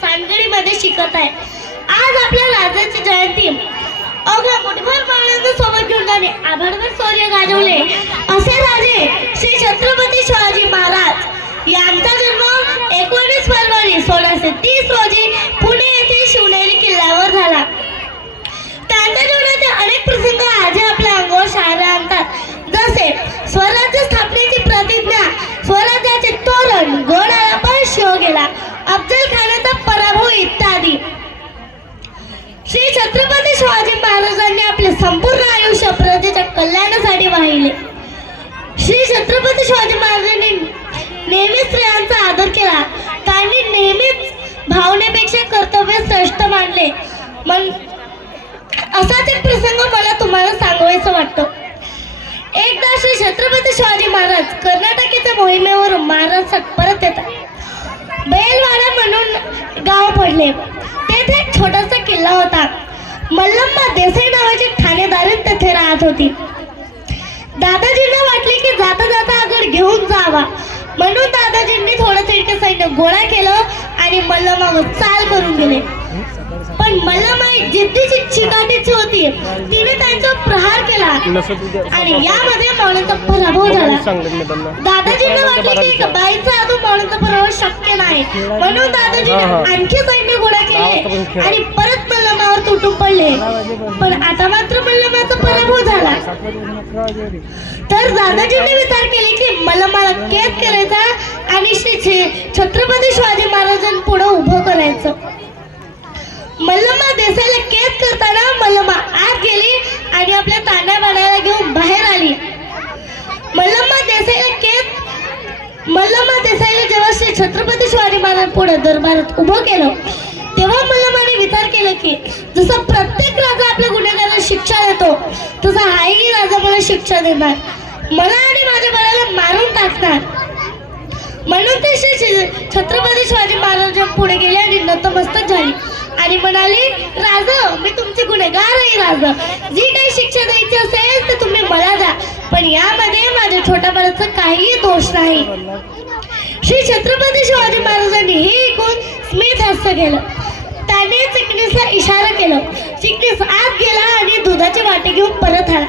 सांगलीमध्ये शिकत आहे। आज आपल्या राजाची जयंती अवघ्या मुठभर प्राण्यांना सोबत घेऊन जाणे आभाळभर शौर्य गाजवले असे राजे श्री छत्रपती शिवाजी महाराज यांचा जन्म 19 फरवरी 1630 रोजी पुणे येथील शिवनेरी किल्ल्यावर झाला। त्यांच्या जीवनातील अनेक प्रसंग आजही आपल्या अंगावर शहारे आणतात, जसे स्वराज्य स्थापनेची प्रतिज्ञा, स्वराज्याचे तोरण, गडाला पण शिव गेला, अफजल खानाचा पराभव इत्यादी। श्री छत्रपती शिवाजी महाराजांनी आपले संपूर्ण आयुष्य प्रजेच्या कल्याणासाठी वाहिले। श्री छत्रपती शिवाजी महाराजांनी नेहमी स्त्रियांचा आदर केला। त्यांनी नेहमीच भावनेपेक्षा कर्तव्य श्रेष्ठ मानले। असाच एक प्रसंग मला तुम्हाला सांगायचं वाटतं। एकदा श्री छत्रपती शिवाजी महाराज कर्नाटकीच्या मोहिमेवरून महाराष्ट्रात परत येतात। बेलवाडा म्हणून गाव पडले, तेथे एक छोटासा किल्ला होता। मल्लम्मा देसाई नावाची ठाणेदारीण तेथे राहत होती। दादाजींना वाटले की जाता जाता आगड घेऊन जावा, म्हणून दादाजींनी थोडं तिरके सैन्य गोळा केलं आणि मल्लम्मावर चाल करून गेले। पण मल्लम्मा एक जिद्दीची चिकाटीची होती, तिने त्यांच्यावर प्रहार केला आणि यामध्ये मावळ्यांचा पराभव झाला। दादाजींना वाटले की एका बाईचा आदू मावळ्यांचा पराभव शक्य नाही, म्हणून दादाजींनी आणखी सैन्य गोळा केले आणि परत मल्लम्मावर तुटून पडले। पण आता मात्र मल्लम्माचा पराभव झाला। तर दादाजींनी विचार केले की मल्लम्माला कैद करायचा आणि श्री छत्रपती शिवाजी महाराजांपुढे उभं करायचं। मल्लम्मा देसाईला कैद करताना मल्लम्मा आत गेली आणि आपल्या तांड्या बाणाला घेऊन बाहेर आली। मल्लम्मा देसाईला जेव्हा श्री छत्रपती शिवाजी महाराजांपुढे दरबारात उभं केलं, तेव्हा मल्लम्माने विचार केला की जसं प्रत्येक राजा आपल्या गुन्हेगाराला शिक्षा देतो, तसा हाही राजा मला शिक्षा देणार, मला आणि माझ्या बाळाला मारून टाकणार। म्हणून ते श्री छत्रपती शिवाजी महाराजांपुढे गेले आणि नतमस्तक झाली आणि म्हणाले, राजा, मी तुमचे गुन्हेगार आहे राजा, जी काही शिक्षा द्यायची असेल तर तुम्ही मला द्या, पण यामध्ये माझ्या छोट्या बाळाचा काहीही दोष नाही। श्री छत्रपती शिवाजी महाराजांनी हे ऐकून स्मित हास्य केलं। त्याने चिटणीसला इशारा केला। चिटणीस आत गेला आणि दुधाचे वाटे घेऊन परत आला।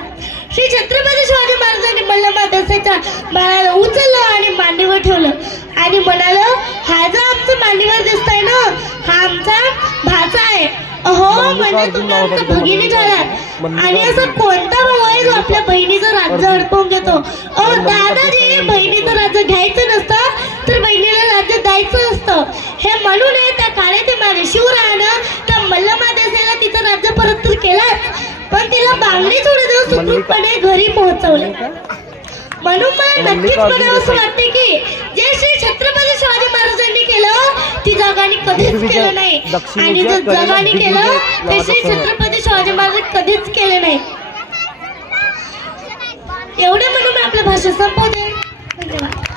श्री छत्रपती शिवाजी महाराजांनी मल्लम्मा देसाईच्या बाळाला उचललं आणि मांडीवर ठेवलं आणि म्हणाल, हा जो आमचं मांडीवर दिसतोय ना, हा आमचा भाचा आहे। अहो, म्हणजे तुम्ही आमचा भगिनी झाला आणि असं कोणता भाऊ आहे जो आपल्या बहिणीचं राज्य अडकवून घेतो? अहो दादाजी, बहिणीचं राज्य घ्यायचं नसतं तर बहिणीला राज्य द्यायचं असतं। हे म्हणून त्या काळे ते माझे शिवरायानं त्या मल्लम्मा देसाईला तिचं राज्य परत तर केलाच, पण तिला बांगडी थोडे दिवस सुखरूपपणे घरी पोहोचवले। म्हणून मला नक्कीच म्हणावंसं वाटते की जे श्री छत्रपती शिवाजी महाराजांनी केलं ती जगाने कधीच केलं नाही, आणि जे जगाने केलं ते श्री छत्रपती शिवाजी महाराज कधीच केले नाही। एवढे म्हणून मी आपल्या भाषा संपवते। धन्यवाद।